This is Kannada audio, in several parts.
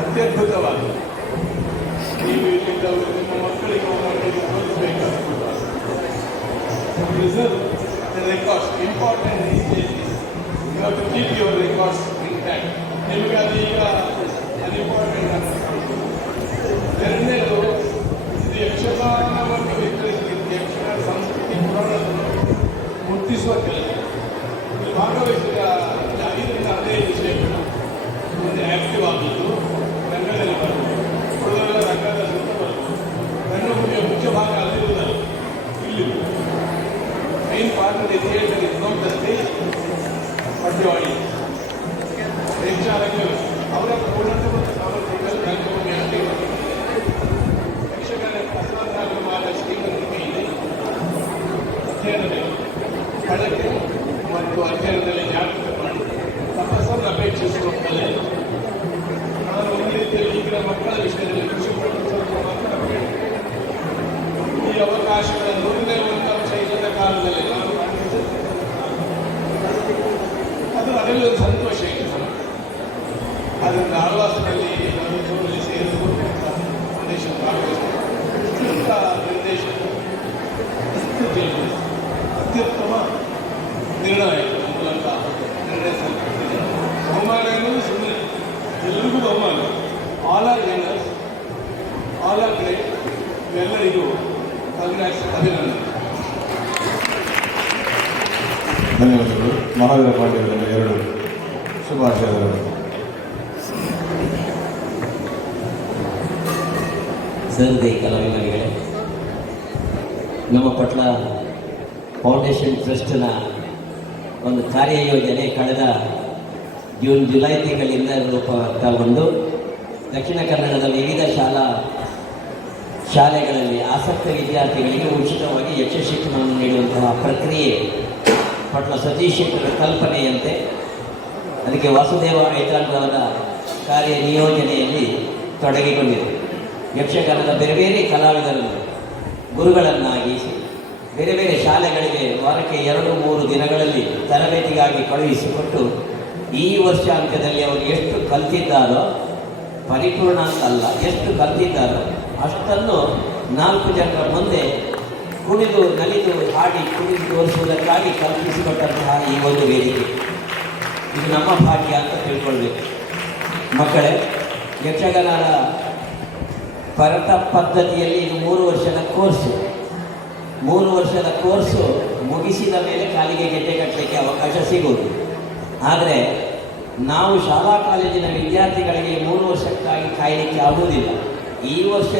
ಅತ್ಯದ್ಭುತವಾದ ನೀವು ಇಲ್ಲಿಂದ ನಿಮ್ಮ ಮಕ್ಕಳಿಗೆ preserve the records. Important you have to keep your records intact. ನಿಮಗೆ ಅದು ಈಗ ಅನ್ಇಂಪಾರ್ಟೆಂಟ್ ಅನಿಸ್ತಾರೆ. ಎರಡನೇದು, ಇದು ಯಕ್ಷಗಾನವನ್ನು ವಿತರಿಸಲಿಕ್ಕೆ ಯಕ್ಷಗಾನ ಸಂಸ್ಕೃತಿ ಪುರಾಣವನ್ನು ಮುಟ್ಟಿಸುವ ಕೆಲಸ. ಭಾಗವಹಿಸಿದ 5-15 ವಿಷಯಗಳು ಒಂದು ಆಕ್ಟಿವ್ ಆಗಿದ್ದು ರಂಗದಲ್ಲಿ ಬರುವುದು, ಉಳಿದೆಲ್ಲ ರಂಗದ ಸುತ್ತ ಬರುವುದು. ರಂಗಭೂಮಿಯ ಮುಖ್ಯ ಭಾಗ ಅಲ್ಲಿರುವುದಲ್ಲ, ಇಲ್ಲಿ main part of the theatre is not the stage but the audience. ಪ್ರೇಕ್ಷಕರಿಗೆ ಅವರ ಪೂರ್ಣತೆ ಮತ್ತು ಸಾಮರ್ಥ್ಯಗಳು ರಂಗಭೂಮಿ ಅಷ್ಟೇ ಯಕ್ಷಗಾನ ಪ್ರಸಾದ ಶ್ರೀಮಂತಿಕೆಯಲ್ಲಿ ಅಧ್ಯಯನದಲ್ಲಿ ಬಳಕೆ ಮತ್ತು ಅಧ್ಯಯನದಲ್ಲಿ ಜಾಗೃತಿ ಮಾಡಿ ತಪಸ್ಸನ್ನು ಅಪೇಕ್ಷಿಸುವಂತಲೇ ನಾನು ಒಂದು ರೀತಿಯಲ್ಲಿ ಈಗಿನ ಮಕ್ಕಳ ವಿಷಯದಲ್ಲಿ ಕೃಷಿ ಈ ಅವಕಾಶಗಳ ದುರ್ನಿರ್ವಂತ ಅಂಶ ಇಲ್ಲದ ಕಾಲದಲ್ಲಿ ನಾನು ಅದು ಅದರಲ್ಲಿ ಒಂದು ಸಂತೋಷ ಇದೆ. ಅದರಿಂದ ಆಳ್ವಾಸದಲ್ಲಿ ನಾನು ಸೇರಿಸುವ ಸಂದೇಶ ನಿರ್ದೇಶನ ಅತ್ಯುತ್ತಮ ನಿರ್ಣಯ ಮೂಲಕ ನಿರ್ಣಯಿಸಲ್ಪಟ್ಟಿದೆ. ಬಹುಮಾನ ಎನ್ನುವುದು ಸುಮ್ಮನೆ ಎಲ್ಲರಿಗೂ ಬಹುಮಾನ. All are winners, all are great. ಇವೆಲ್ಲರಿಗೂ ಅಭಿನಂದನೆ. ಧನ್ಯವಾದಗಳು. ಮಹಾವೀರ ಪಾಂಡ್ಯರಿಂದ 2 ಶುಭಾಶಯಗಳು. ಸಹೃದಯ ಕಲಾವಿದರಿಗೆ, ನಮ್ಮ ಪಟ್ಲ ಫೌಂಡೇಶನ್ ಟ್ರಸ್ಟ್ನ ಒಂದು ಕಾರ್ಯಯೋಜನೆ ಕಳೆದ ಜುಲೈ ತಿಂಗಳಿಂದ ರೂಪಗೊಂಡು ದಕ್ಷಿಣ ಕನ್ನಡದ ವಿವಿಧ ಶಾಲೆಗಳಲ್ಲಿ ಆಸಕ್ತ ವಿದ್ಯಾರ್ಥಿಗಳಿಗೆ ಉಚಿತವಾಗಿ ಯಕ್ಷ ಶಿಕ್ಷಣವನ್ನು ನೀಡುವಂತಹ ಪ್ರಕ್ರಿಯೆ ಪಟ್ಲ ಸತೀಶ್ ಶೆಟ್ಟರ ಕಲ್ಪನೆಯಂತೆ ಅದಕ್ಕೆ ವಾಸುದೇವ ಐತಾಳ್ರವರ ಕಾರ್ಯನಿಯೋಜನೆಯಲ್ಲಿ ತೊಡಗಿಕೊಂಡಿದೆ. ಯಕ್ಷಗಾನದ ಬೇರೆ ಬೇರೆ ಕಲಾವಿದರನ್ನು ಗುರುಗಳನ್ನಾಗಿಸಿ ಬೇರೆ ಬೇರೆ ಶಾಲೆಗಳಿಗೆ ವಾರಕ್ಕೆ 2-3 ದಿನಗಳಲ್ಲಿ ತರಬೇತಿಗಾಗಿ ಕಳುಹಿಸಿಕೊಟ್ಟು ಈ ವರ್ಷಾಂತ್ಯದಲ್ಲಿ ಅವರು ಎಷ್ಟು ಕಲಿತಿದ್ದಾರೋ, ಪರಿಪೂರ್ಣ ಅಂತಲ್ಲ, ಎಷ್ಟು ಕಲಿತಿದ್ದಾರೋ ಅಷ್ಟನ್ನು 4 ಜನರ ಮುಂದೆ ಕುಣಿದು ನಲಿದು ಹಾಡಿ ಕುಣಿದು ತೋರಿಸುವುದಕ್ಕಾಗಿ ಕಲ್ಪಿಸಿಕೊಟ್ಟಂತಹ ಈ ಒಂದು ವೇದಿಕೆ, ಇದು ನಮ್ಮ ಭಾಗ್ಯ ಅಂತ ತಿಳ್ಕೊಳ್ಬೇಕು. ಮಕ್ಕಳೇ, ಯಕ್ಷಗಾನದ ಭರತ ಪದ್ಧತಿಯಲ್ಲಿ ಇದು 3 ವರ್ಷದ ಕೋರ್ಸು. 3 ವರ್ಷದ ಕೋರ್ಸು ಮುಗಿಸಿದ ಮೇಲೆ ಕಾಲಿಗೆ ಗೆಡ್ಡೆ ಕಟ್ಟಲಿಕ್ಕೆ ಅವಕಾಶ ಸಿಗುವುದು. ಆದರೆ ನಾವು ಶಾಲಾ ಕಾಲೇಜಿನ ವಿದ್ಯಾರ್ಥಿಗಳಿಗೆ 3 ವರ್ಷಕ್ಕಾಗಿ ಕಾಯಲಿಕ್ಕೆ ಆಗುವುದಿಲ್ಲ. ಈ ವರ್ಷ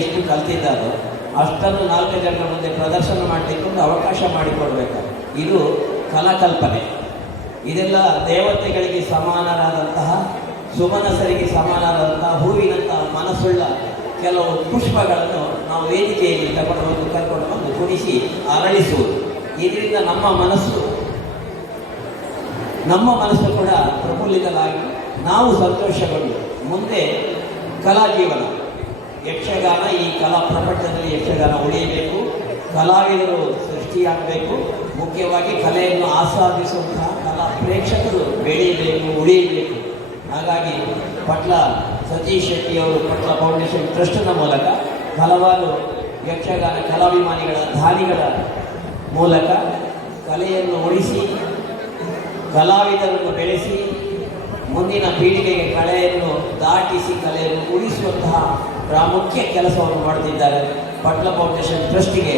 ಎಷ್ಟು ಕಲ್ತಿದ್ದಾರೋ ಅಷ್ಟನ್ನು 4 ಜನರ ಮುಂದೆ ಪ್ರದರ್ಶನ ಮಾಡಲಿಕ್ಕೆ ಒಂದು ಅವಕಾಶ ಮಾಡಿಕೊಡ್ಬೇಕು. ಇದು ಕಲಾಕಲ್ಪನೆ. ಇದೆಲ್ಲ ದೇವತೆಗಳಿಗೆ ಸಮಾನರಾದಂತಹ, ಸುಮನಸರಿಗೆ ಸಮಾನರಾದಂತಹ ಹೂವಿನಂತಹ ಮನಸ್ಸುಳ್ಳ ಕೆಲವು ಪುಷ್ಪಗಳನ್ನು ನಾವು ವೇದಿಕೆಯಲ್ಲಿ ಕರ್ಕೊಂಡು ಬಂದು ಕುಣಿಸಿ ಅರಳಿಸುವುದು. ಇದರಿಂದ ನಮ್ಮ ಮನಸ್ಸು ಕೂಡ ಪ್ರಫುಲ್ಲಿತರಾಗಿ ನಾವು ಸಂತೋಷಗೊಂಡು ಮುಂದೆ ಕಲಾ ಜೀವನ, ಯಕ್ಷಗಾನ, ಈ ಕಲಾ ಪ್ರಪಂಚದಲ್ಲಿ ಯಕ್ಷಗಾನ ಉಳಿಯಬೇಕು, ಕಲಾವಿದರು ಸೃಷ್ಟಿಯಾಗಬೇಕು, ಮುಖ್ಯವಾಗಿ ಕಲೆಯನ್ನು ಆಸ್ವಾದಿಸುವಂತಹ ಕಲಾ ಪ್ರೇಕ್ಷಕರು ಬೆಳೆಯಬೇಕು, ಉಳಿಯಬೇಕು. ಹಾಗಾಗಿ ಪಟ್ಲ ಸತೀಶ್ ಶೆಟ್ಟಿಯವರು ಪಟ್ಲ ಫೌಂಡೇಶನ್ ಟ್ರಸ್ಟ್ನ ಮೂಲಕ ಹಲವಾರು ಯಕ್ಷಗಾನ ಕಲಾಭಿಮಾನಿಗಳ ದಾನಿಗಳ ಮೂಲಕ ಕಲೆಯನ್ನು ಉಳಿಸಿ, ಕಲಾವಿದರನ್ನು ಬೆಳೆಸಿ, ಮುಂದಿನ ಪೀಳಿಗೆಗೆ ಕಲೆಯನ್ನು ದಾಟಿಸಿ ಕಲೆಯನ್ನು ಉಳಿಸುವಂತಹ ಪ್ರಾಮುಖ್ಯ ಕೆಲಸವನ್ನು ಮಾಡುತ್ತಿದ್ದಾರೆ. ಪಟ್ಲ ಫೌಂಡೇಶನ್ ಟ್ರಸ್ಟಿಗೆ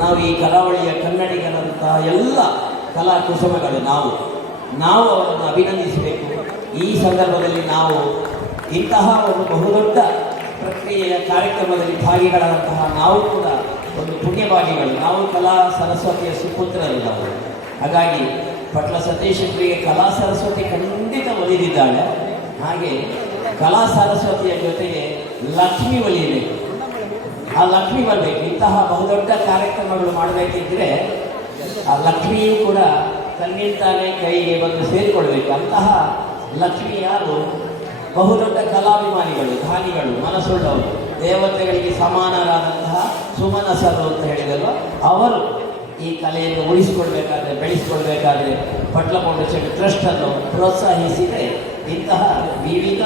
ನಾವು ಈ ಕರಾವಳಿಯ ಕನ್ನಡಿಗರಂತಹ ಎಲ್ಲ ಕಲಾ ಕುಸುಮಗಳು ನಾವು ಅವರನ್ನು ಅಭಿನಂದಿಸಬೇಕು. ಈ ಸಂದರ್ಭದಲ್ಲಿ ನಾವು ಇಂತಹ ಒಂದು ಬಹುದೊಡ್ಡ ಪ್ರಕ್ರಿಯೆಯ ಕಾರ್ಯಕ್ರಮದಲ್ಲಿ ಭಾಗಿಗಳಾದಂತಹ ನಾವು ಕೂಡ ಒಂದು ಪುಣ್ಯಭಾಗಿಗಳು. ನಾವು ಕಲಾ ಸರಸ್ವತಿಯ ಸುಪುತ್ರರು ನಾವು. ಹಾಗಾಗಿ ಪಟ್ಲ ಸತೀಶ್ ಶೆಟ್ಟರಿಗೆ ಕಲಾ ಸರಸ್ವತಿ ಖಂಡಿತ ಒಲಿದಿದ್ದಾಳೆ. ಹಾಗೆ ಕಲಾ ಸರಸ್ವತಿಯ ಜೊತೆಗೆ ಲಕ್ಷ್ಮಿ ಒಲಿಯಬೇಕು. ಆ ಲಕ್ಷ್ಮಿ ಬರಬೇಕು. ಇಂತಹ ಬಹುದೊಡ್ಡ ಕಾರ್ಯಕ್ರಮಗಳು ಮಾಡಬೇಕಿದ್ರೆ ಆ ಲಕ್ಷ್ಮಿಯೂ ಕೂಡ ತನ್ನಿಂತಾನೇ ಕೈಗೆ ಬಂದು ಸೇರಿಕೊಳ್ಬೇಕು. ಅಂತಹ ಲಕ್ಷ್ಮಿ ಯಾರು? ಬಹುದೊಡ್ಡ ಕಲಾಭಿಮಾನಿಗಳು, ದಾನಿಗಳು, ಮನಸ್ಸುಳ್ಳವರು, ದೇವತೆಗಳಿಗೆ ಸಮಾನರಾದಂತಹ ಸುಮನಸರು ಅಂತ ಹೇಳಿದಲ್ಲ ಅವರು ಈ ಕಲೆಯನ್ನು ಉಳಿಸಿಕೊಳ್ಬೇಕಾದ್ರೆ ಬೆಳೆಸಿಕೊಳ್ಬೇಕಾದ್ರೆ ಪಟ್ಲ ಫೌಂಡೇಶನ್ ಟ್ರಸ್ಟನ್ನು ಪ್ರೋತ್ಸಾಹಿಸಿದರೆ ಇಂತಹ ವಿವಿಧ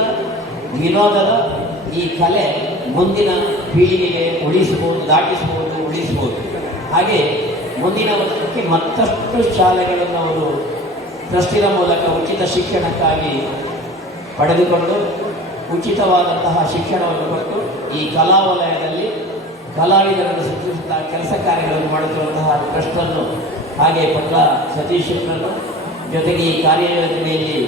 ವಿನೋದದ ಈ ಕಲೆ ಮುಂದಿನ ಪೀಳಿಗೆಗೆ ದಾಟಿಸ್ಬೋದು ಉಳಿಸ್ಬೋದು. ಹಾಗೆ ಮುಂದಿನ ವರ್ಷಕ್ಕೆ ಮತ್ತಷ್ಟು ಶಾಲೆಗಳನ್ನು ಅವರು ಟ್ರಸ್ಟಿನ ಮೂಲಕ ಉಚಿತ ಶಿಕ್ಷಣಕ್ಕಾಗಿ ಪಡೆದುಕೊಂಡು ಉಚಿತವಾದಂತಹ ಶಿಕ್ಷಣವನ್ನು ಕೊಟ್ಟು ಈ ಕಲಾ ವಲಯದಲ್ಲಿ ಕಲಾವಿದರನ್ನು ಶಿಕ್ಷಿಸುತ್ತಾ ಕೆಲಸ ಕಾರ್ಯಗಳನ್ನು ಮಾಡುತ್ತಿರುವಂತಹ ಟ್ರಸ್ಟನ್ನು ಹಾಗೆ ಪಟ್ಲ ಸತೀಶ್ ಶೆಟ್ಟರನ್ನು ಜೊತೆಗೆ ಈ ಕಾರ್ಯಯೋಜನೆಯಲ್ಲಿ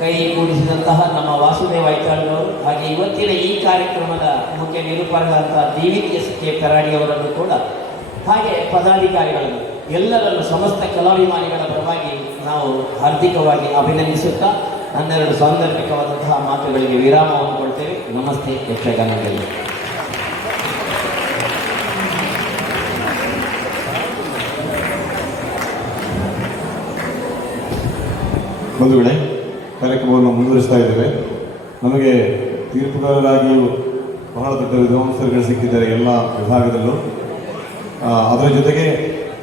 ಕೈಗೂಡಿಸಿದಂತಹ ನಮ್ಮ ವಾಸುದೇವ ಐತಾಳ್ನವರು ಹಾಗೆ ಇವತ್ತಿನ ಈ ಕಾರ್ಯಕ್ರಮದ ಮುಖ್ಯ ನಿರೂಪಕರಾದಂತಹ DVTSK ಕರಾಡಿಯವರನ್ನು ಕೂಡ ಹಾಗೆ ಪದಾಧಿಕಾರಿಗಳನ್ನು ಎಲ್ಲರನ್ನು ಸಮಸ್ತ ಕಲಾಭಿಮಾನಿಗಳ ಪರವಾಗಿ ನಾವು ಹಾರ್ದಿಕವಾಗಿ ಅಭಿನಂದಿಸುತ್ತಾ ನನ್ನೆರಡು ಸಾಂದರ್ಭಿಕವಾದಂತಹ ಮಾತುಗಳಿಗೆ ವಿರಾಮವನ್ನು ಕೊಡ್ತೇವೆ. ನಮಸ್ತೆ. ಯಕ್ಷಗಾನದಲ್ಲಿ ಬಂಧುಗಳೇ, ಕಾರ್ಯಕ್ರಮವನ್ನು ಮುಂದುವರಿಸ್ತಾ ಇದ್ದೇವೆ. ನಮಗೆ ತೀರ್ಪುಗಾರರಾಗಿಯೂ ಬಹಳ ದೊಡ್ಡ ವಿದ್ವಾಂಸರುಗಳು ಸಿಕ್ಕಿದ್ದಾರೆ ಎಲ್ಲ ವಿಭಾಗದಲ್ಲೂ. ಅದರ ಜೊತೆಗೆ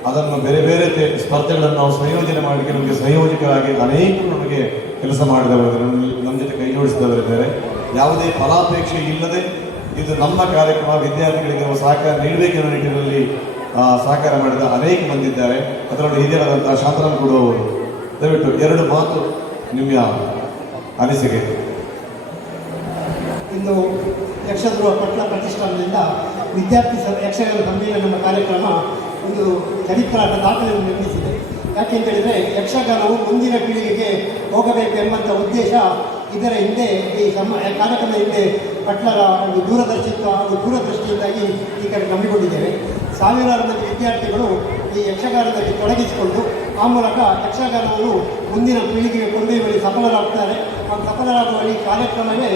ಅದನ್ನು ಬೇರೆ ಬೇರೆ ಸ್ಪರ್ಧೆಗಳನ್ನು ನಾವು ಸಂಯೋಜನೆ ಮಾಡಲಿಕ್ಕೆ ನಮಗೆ ಸಂಯೋಜಕರಾಗಿ ಅನೇಕರು ನಮಗೆ ಕೆಲಸ ಮಾಡಿದವರು ನಮ್ಮ ಜೊತೆ ಕೈ ಜೋಡಿಸಿದವರಿದ್ದಾರೆ. ಯಾವುದೇ ಫಲಾಪೇಕ್ಷೆ ಇಲ್ಲದೆ ಇದು ನಮ್ಮ ಕಾರ್ಯಕ್ರಮ, ವಿದ್ಯಾರ್ಥಿಗಳಿಗೆ ನಾವು ಸಹಕಾರ ನೀಡಬೇಕೆನ್ನುವ ನಿಟ್ಟಿನಲ್ಲಿ ಸಹಕಾರ ಮಾಡಿದ ಅನೇಕ ಮಂದಿ ಇದ್ದಾರೆ. ಅದರಲ್ಲಿ ಹಿರಿಯರಾದಂತಹ ಶಾಂತರಾಮ್ ಕೂಡ ಅವರು. ದಯವಿಟ್ಟು 2 ಮಾತು ನಿಮ್ಮ ಅನಿಸಿಕೆ. ಇಂದು ಯಕ್ಷಧ್ರುವ ಪಟ್ಲ ಪ್ರತಿಷ್ಠಾನದಿಂದ ವಿದ್ಯಾರ್ಥಿ ಯಕ್ಷಗಾನ ಸಮ್ಮೇಳನ ಕಾರ್ಯಕ್ರಮ ಒಂದು ಚರಿತ್ರಾರ್ಥ ದಾಖಲೆಯನ್ನು ನಿರ್ಮಿಸಿದೆ. ಯಾಕೆಂತೇಳಿದರೆ ಯಕ್ಷಗಾನವು ಮುಂದಿನ ಪೀಳಿಗೆಗೆ ಹೋಗಬೇಕು ಎಂಬಂಥ ಉದ್ದೇಶ ಇದರ ಹಿಂದೆ ಈ ಕಾರ್ಯಕ್ರಮದ ಹಿಂದೆ ಪಟ್ಲರ ಒಂದು ದೂರದೃಷ್ಟಿಯಿಂದಾಗಿ ಈ ಕಡೆ ನಂಬಿಕೊಂಡಿದ್ದೇವೆ. ಸಾವಿರಾರು ಮಂದಿ ವಿದ್ಯಾರ್ಥಿಗಳು ಈ ಯಕ್ಷಗಾನದಲ್ಲಿ ತೊಡಗಿಸಿಕೊಂಡು ಆ ಮೂಲಕ ಯಕ್ಷಗಾನವನ್ನು ಮುಂದಿನ ಪೀಳಿಗೆಗೆ ಕೊಂಡೊಯ್ಯುವಲ್ಲಿ ಸಫಲರಾಗ್ತಾರೆ. ಆ ಸಫಲರಾಗುವಲ್ಲಿ ಕಾರ್ಯಕ್ರಮವೇ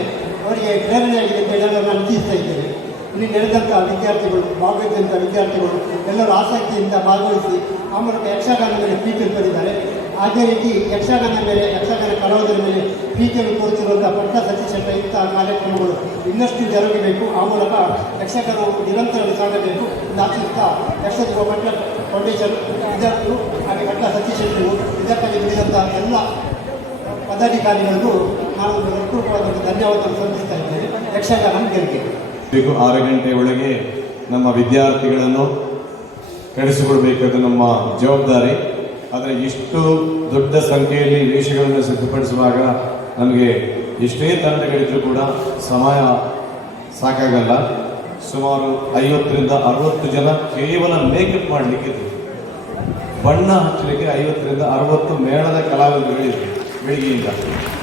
ಅವರಿಗೆ ಪ್ರೇರಣೆಯಾಗಿದೆ ಅಂತ ಹೇಳಲು ನಾನು ಇಚ್ಛಿಸ್ತಾ ಇದ್ದೇನೆ. ಇಲ್ಲಿ ನೆರೆದಂಥ ವಿದ್ಯಾರ್ಥಿಗಳು, ಭಾಗವಹಿಸಿದಂಥ ವಿದ್ಯಾರ್ಥಿಗಳು ಎಲ್ಲರೂ ಆಸಕ್ತಿಯಿಂದ ಭಾಗವಹಿಸಿ ಆ ಮೂಲಕ ಯಕ್ಷಗಾನದ ಮೇಲೆ ಪ್ರೀತಿಯನ್ನು ಪಡೆದಿದ್ದಾರೆ. ಅದೇ ರೀತಿ ಯಕ್ಷಗಾನ ಕಲಾವಿದರ ಮೇಲೆ ಪ್ರೀತಿಯನ್ನು ತೋರಿಸಿರುವಂಥ ಪಟ್ಲ ಸತೀಶ್ ಶೆಟ್ಟ ಇಂತಹ ಕಾರ್ಯಕ್ರಮಗಳು ಇನ್ನಷ್ಟು ಜರುಗಬೇಕು. ಆ ಮೂಲಕ ಯಕ್ಷಗಾನವು ನಿರಂತರ ಸಾಗಬೇಕು ಎಂದು ಆಶಿಸ್ತಾ ಯಕ್ಷಧ್ರುವ ಪಟ್ಲ ಫೌಂಡೇಶನ್ ವಿದ್ಯಾರ್ಥಿಗಳು ಹಾಗೆ ಪಟ್ಲ ಸತೀಶ್ ಶೆಟ್ಟರು ಇದಕ್ಕಾಗಿ ದುಡಿದಂಥ ಎಲ್ಲ ಪದಾಧಿಕಾರಿಗಳಿಗೂ ನಾನು ಹೃತ್ಪೂರ್ವಕವಾದ ಧನ್ಯವಾದವನ್ನು ಸಲ್ಲಿಸ್ತಾ ಇದ್ದೇನೆ. ಯಕ್ಷಗಾನ ಗೆಲ್ಗೆ 6 ಗಂಟೆ ಒಳಗೆ ನಮ್ಮ ವಿದ್ಯಾರ್ಥಿಗಳನ್ನು ಕಳಿಸಿಕೊಡ್ಬೇಕಾದ ನಮ್ಮ ಜವಾಬ್ದಾರಿ. ಆದರೆ ಇಷ್ಟು ದೊಡ್ಡ ಸಂಖ್ಯೆಯಲ್ಲಿ ವೇಷಗಳನ್ನು ಸಿದ್ಧಪಡಿಸುವಾಗ ನಮಗೆ ಎಷ್ಟೇ ತಂಡಗಳಿದ್ರೂ ಕೂಡ ಸಮಯ ಸಾಕಾಗಲ್ಲ. ಸುಮಾರು 50ರಿಂದ 60 ಜನ ಕೇವಲ ಮೇಕಪ್ ಮಾಡಲಿಕ್ಕಿದ್ರು. ಬಣ್ಣ ಹಚ್ಚಲಿಕ್ಕೆ 50ರಿಂದ 60 ಮೇಳದ ಕಲಾವಿದರುಗಳಿದ್ರು ಬೆಳಿಗ್ಗೆಯಿಂದ.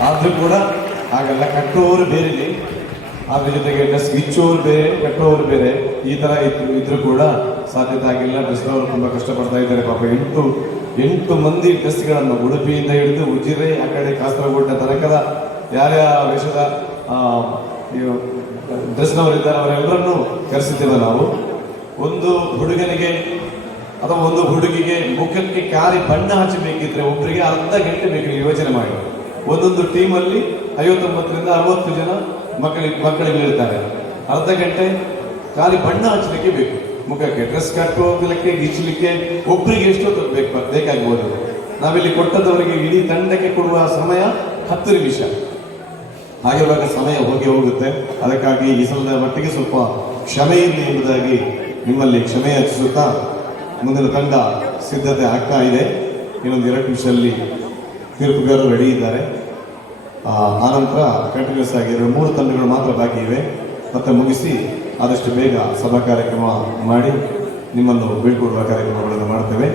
ಆದರೂ ಕೂಡ ಹಾಗಲ್ಲ, ಕಟ್ಟುವವರು ಬೇರೆ, ಅದ್ರ ಜೊತೆಗೆ ಡ್ರೆಸ್ ಇಚ್ಚುವವರು ಬೇರೆ, ಕಟ್ಟುವವರು ಬೇರೆ, ಈ ಥರ ಇದ್ರೂ ಕೂಡ ಸಾಧ್ಯತೆ ಆಗಿಲ್ಲ. ಡ್ರೆಸ್ನವರು ತುಂಬ ಕಷ್ಟಪಡ್ತಾ ಇದ್ದಾರೆ ಪಾಪ. 8 ಮಂದಿ ಡ್ರೆಸ್ಗಳನ್ನು ಉಡುಪಿಯಿಂದ ಹಿಡಿದು ಉಜಿರೆ, ಆ ಕಡೆ ಕಾಸರಗೋಡಿನ ತನಕದ ಯಾರ್ಯಾರ ವೇಷದ ಡ್ರೆಸ್ನವರಿದ್ದಾರೆ ಅವರೆಲ್ಲರನ್ನೂ ಕರೆಸಿದ್ದೇವೆ ನಾವು. ಒಂದು ಹುಡುಗನಿಗೆ ಅಥವಾ ಒಂದು ಹುಡುಗಿಗೆ ಮುಖಕ್ಕೆ ಕಾರಿ ಬಣ್ಣ ಹಚ್ಚಬೇಕಿದ್ರೆ ಒಬ್ಬರಿಗೆ ಅರ್ಧ ಗಂಟೆ ಬೇಕು. ಯೋಚನೆ ಮಾಡಿ, ಒಂದೊಂದು ಟೀಮಲ್ಲಿ 59ರಿಂದ 60 ಜನ ಮಕ್ಕಳಿಗೆ ಹೇಳ್ತಾರೆ. ಅರ್ಧ ಗಂಟೆ ಖಾಲಿ ಬಣ್ಣ ಹಚ್ಚಲಿಕ್ಕೆ ಬೇಕು. ಮುಖಕ್ಕೆ ಡ್ರೆಸ್ ಕಟ್ಟೋಗ್ಲಿಕ್ಕೆ ಗೀಚಲಿಕ್ಕೆ ಒಬ್ಬರಿಗೆ ಎಷ್ಟೊತ್ತು ಬೇಕಾಗ್ಬೋದು. ನಾವಿಲ್ಲಿ ಕೊಟ್ಟದವರಿಗೆ ಇಡೀ ತಂಡಕ್ಕೆ ಕೊಡುವ ಸಮಯ 10 ನಿಮಿಷ. ಹಾಗೆವಾಗ ಸಮಯ ಹೋಗುತ್ತೆ. ಅದಕ್ಕಾಗಿ ಈ ಸಲದ ಮಟ್ಟಿಗೆ ಸ್ವಲ್ಪ ಕ್ಷಮೆ ಇರಲಿ ಎಂಬುದಾಗಿ ನಿಮ್ಮಲ್ಲಿ ಕ್ಷಮೆ ಯಾಚಿಸುತ್ತಾ ಮುಂದಿನ ತಂಡ ಸಿದ್ಧತೆ ಆಗ್ತಾ ಇದೆ. ಇನ್ನೊಂದು 2 ನಿಮಿಷದಲ್ಲಿ ತೀರ್ಪುಗಾರರು ರೆಡಿ ಇದ್ದಾರೆ. ಆನಂತರ ಕಂಟಿನ್ಯೂಸ್ ಆಗಿ 2-3 ತಂಡಗಳು ಮಾತ್ರ ಬಾಕಿ ಇವೆ. ಮತ್ತೆ ಮುಗಿಸಿ ಆದಷ್ಟು ಬೇಗ ಸಭಾ ಕಾರ್ಯಕ್ರಮ ಮಾಡಿ ನಿಮ್ಮನ್ನು ಬೀಳ್ಕೊಡುವ ಕಾರ್ಯಕ್ರಮಗಳನ್ನು ಮಾಡ್ತೇವೆ.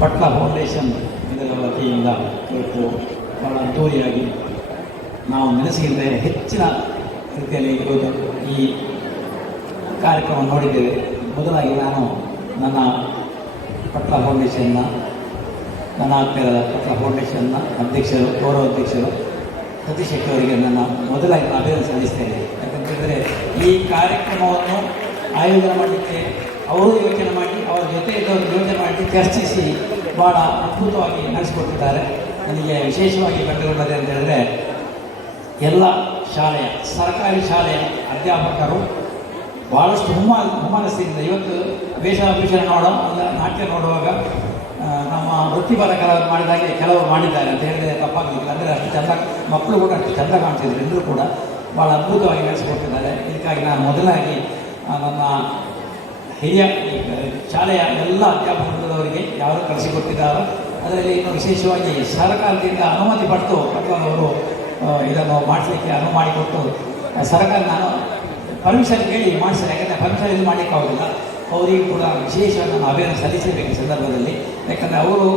ಪಟ್ಲ ಫೌಂಡೇಶನ್ ಇದರ ವತಿಯಿಂದ ಇವತ್ತು ಬಹಳ ಅದ್ದೂರಿಯಾಗಿ ನಾವು ನೆನೆಸಿಗಿಂತ ಹೆಚ್ಚಿನ ರೀತಿಯಲ್ಲಿ ಈ ಕಾರ್ಯಕ್ರಮ ನೋಡಿದ್ದೇವೆ. ಮೊದಲಾಗಿ ನಾನು ನನ್ನ ಪಟ್ಲ ಫೌಂಡೇಶನ್ನ ನನ್ನ ಆಗ್ತಿರದ ಪಟ್ಲ ಫೌಂಡೇಶನ್ನ ಅಧ್ಯಕ್ಷರು, ಗೌರವ ಅಧ್ಯಕ್ಷರು ಸತೀಶ್ ಶೆಟ್ಟಿ ಅವರಿಗೆ ನನ್ನ ಮೊದಲಾಗಿ ಅಭಿನಂದನೆ ಸಲ್ಲಿಸ್ತೇನೆ. ಯಾಕಂತೇಳಿದರೆ ಈ ಕಾರ್ಯಕ್ರಮವನ್ನು ಆಯೋಜನೆ ಮಾಡಲಿಕ್ಕೆ ಅವರು ಯೋಚನೆ ಮಾಡಿ, ಅವರ ಜೊತೆ ಇದ್ದವರು ಯೋಚನೆ ಮಾಡಿ ಚರ್ಚಿಸಿ ಭಾಳ ಅದ್ಭುತವಾಗಿ ನಡೆಸಿಕೊಟ್ಟಿದ್ದಾರೆ. ನನಗೆ ವಿಶೇಷವಾಗಿ ಕಂಡುಕೊಂಡದೆ ಅಂತ ಹೇಳಿದ್ರೆ, ಎಲ್ಲ ಶಾಲೆಯ ಸರ್ಕಾರಿ ಶಾಲೆಯ ಅಧ್ಯಾಪಕರು ಭಾಳಷ್ಟು ಹುಮ್ಮನಸ್ಸಿನಿಂದ ಇವತ್ತು ವೇಷಭೂಷಣ ಅಲ್ಲ ನಾಟ್ಯ ನೋಡುವಾಗ ನಮ್ಮ ವೃತ್ತಿಪರ ಕಲಾವಿದರು ಮಾಡಿದಾಗೆ ಕೆಲವರು ಮಾಡಿದ್ದಾರೆ ಅಂತ ಹೇಳಿದರೆ ತಪ್ಪಾಗಲಿಲ್ಲ. ಅಂದರೆ ಅಷ್ಟು ಚೆಂದ ಮಕ್ಕಳು ಕೂಡ ಅಷ್ಟು ಚೆಂದ ಕಾಣ್ತಿದ್ರು, ಎಲ್ಲರೂ ಕೂಡ ಭಾಳ ಅದ್ಭುತವಾಗಿ ನಡೆಸಿಕೊಟ್ಟಿದ್ದಾರೆ. ಇದಕ್ಕಾಗಿ ನಾನು ಮೊದಲಾಗಿ ನನ್ನ ಹಿರಿಯ ಶಾಲೆಯ ಎಲ್ಲ ಅಧ್ಯಾಪಕ ವೃಂದದವರಿಗೆ ಯಾರು ಕಳಿಸಿಕೊಟ್ಟಿದ್ದಾರೋ ಅದರಲ್ಲಿ ಇನ್ನು ವಿಶೇಷವಾಗಿ ಸರ್ಕಾರದಿಂದ ಅನುಮತಿ ಪಡೆದು ಅವರು ಇದನ್ನು ಮಾಡಿಸಲಿಕ್ಕೆ ಅನುವು ಮಾಡಿಕೊಟ್ಟು ಸರ್ಕಾರ ನಾನು ಪರ್ಮಿಷನ್ ಕೇಳಿ ಮಾಡಿಸಿದೆ. ಯಾಕಂದರೆ ಪರ್ಮಿಷನ್ ಇದು ಮಾಡಲಿಕ್ಕೆ ಆಗೋದಿಲ್ಲ. ಅವರಿಗೆ ಕೂಡ ವಿಶೇಷವಾಗಿ ನಾನು ಅಭಿನಂದನೆ ಸಲ್ಲಿಸಬೇಕು ಈ ಸಂದರ್ಭದಲ್ಲಿ. ಯಾಕಂದರೆ ಅವರು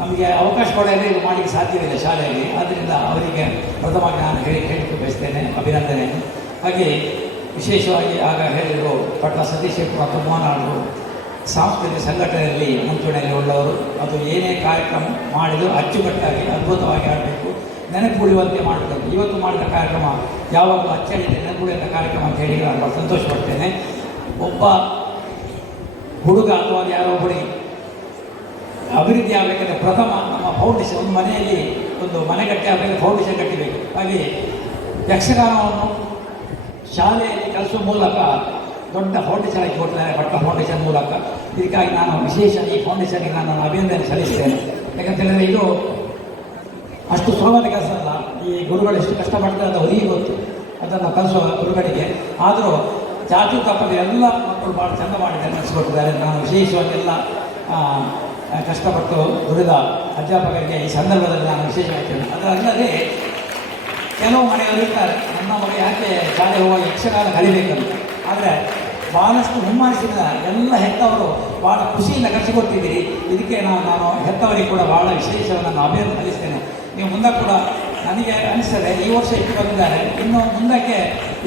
ನಮಗೆ ಅವಕಾಶ ಕೊಡೋದೇ ಇದು ಮಾಡಲಿಕ್ಕೆ ಸಾಧ್ಯವಿಲ್ಲ ಶಾಲೆಯಲ್ಲಿ. ಆದ್ದರಿಂದ ಅವರಿಗೆ ಪ್ರಥಮವಾಗಿ ನಾನು ಹೇಳಿಕೆ ಬಯಸ್ತೇನೆ ಅಭಿನಂದನೆಯನ್ನು. ಹಾಗೆ ವಿಶೇಷವಾಗಿ ಆಗ ಹೇಳಿದರು ಪಟ್ಲ ಸತೀಶ್ ಮತ್ತು ಮೋಹನರು ಸಾಂಸ್ಕೃತಿಕ ಸಂಘಟನೆಯಲ್ಲಿ ಮುಂಚೂಣಿಯಲ್ಲಿ ಉಳ್ಳವರು. ಅದು ಏನೇ ಕಾರ್ಯಕ್ರಮ ಮಾಡಿದರೂ ಅಚ್ಚುಕಟ್ಟಾಗಿ ಅದ್ಭುತವಾಗಿ ಆಡಬೇಕು, ನೆನಪುಳಿಯುವಂತೆ ಮಾಡಬೇಕು. ಇವತ್ತು ಮಾಡಿದ ಕಾರ್ಯಕ್ರಮ ಯಾವಾಗಲೂ ಅಚ್ಚಳಿದೆ ನೆನಪುಳಿಯುವಂಥ ಕಾರ್ಯಕ್ರಮ ಅಂತ ಹೇಳಿ ನಾನು ಸಂತೋಷ ಪಡ್ತೇನೆ. ಒಬ್ಬ ಹುಡುಗ ಅಥವಾ ಯಾರೋ ಹುಡುಗಿ ಅಭಿವೃದ್ಧಿ ಆಗಬೇಕಂದ್ರೆ ಪ್ರಥಮ ನಮ್ಮ ಫೌಂಡೇಶನ್, ಒಂದು ಮನೆಯಲ್ಲಿ ಒಂದು ಮನೆ ಕಟ್ಟಿ ಆಗಬೇಕು, ಫೌಂಡೇಶನ್ ಕಟ್ಟಿಬೇಕು. ಹಾಗೆ ಯಕ್ಷಗಾನವನ್ನು ಶಾಲೆಯಲ್ಲಿ ಕಲಿಸುವ ಮೂಲಕ ದೊಡ್ಡ ಫೌಂಡೇಶನ್ ಆಗಿ ಕೊಡ್ತಾರೆ, ಪಟ್ಲ ಫೌಂಡೇಶನ್ ಮೂಲಕ. ಇದಕ್ಕಾಗಿ ನಾನು ವಿಶೇಷ ಈ ಫೌಂಡೇಶನ್ಗೆ ನಾನು ಅಭಿನಂದನೆ ಸಲ್ಲಿಸ್ತೇನೆ. ಯಾಕಂತೇಳಿದರೆ ಇದು ಅಷ್ಟು ಸುಲಭದ ಕೆಲಸ ಅಲ್ಲ. ಈ ಗುರುಗಳು ಎಷ್ಟು ಕಷ್ಟಪಡ್ತಾರೆ ಅಂತ ಅವರಿಗೆ ಗೊತ್ತು, ಅದನ್ನು ಕಲಿಸುವ ಗುರುಗಳಿಗೆ. ಆದರೂ ಜಾತಿ ತಪ್ಪದೆ ಎಲ್ಲ ಮಕ್ಕಳು ಭಾಳ ಚೆಂದ ಮಾಡಿದ್ದಾರೆ, ನಡೆಸಿಕೊಟ್ಟಿದ್ದಾರೆ. ನಾನು ವಿಶೇಷವಾಗಿ ಎಲ್ಲ ಕಷ್ಟಪಟ್ಟು ದುಡಿದ ಅಧ್ಯಾಪಕರಿಗೆ ಈ ಸಂದರ್ಭದಲ್ಲಿ ನಾನು ವಿಶೇಷವಾಗಿ ಅದಲ್ಲದೆ ಕೆಲವು ಮನೆಯವರು ಇರ್ತಾರೆ, ನನ್ನ ಮಗ ಯಾಕೆ ಶಾಲೆ ಹೋಗಿ ಯಕ್ಷಗಾನ ಕಲಿಬೇಕಂತ. ಆದರೆ ಭಾಳಷ್ಟು ಹುಮ್ಮನಸ್ಸಿನ ಎಲ್ಲ ಹೆತ್ತವರು ಭಾಳ ಖುಷಿಯಿಂದ ಕಲಿಸಿಕೊಡ್ತಿದ್ದೀರಿ. ಇದಕ್ಕೆ ನಾನು ಹೆತ್ತವರಿಗೆ ಕೂಡ ಭಾಳ ವಿಶೇಷವಾಗಿ ನಾನು ಅಭಿನಂದನೆ ಸಲ್ಲಿಸ್ತೇನೆ. ನೀವು ಮುಂದೆ ಕೂಡ ನನಗೆ ಅನಿಸ್ತದೆ ಈ ವರ್ಷ ಇಟ್ಟು ಬಂದಿದ್ದಾರೆ, ಇನ್ನು ಮುಂದಕ್ಕೆ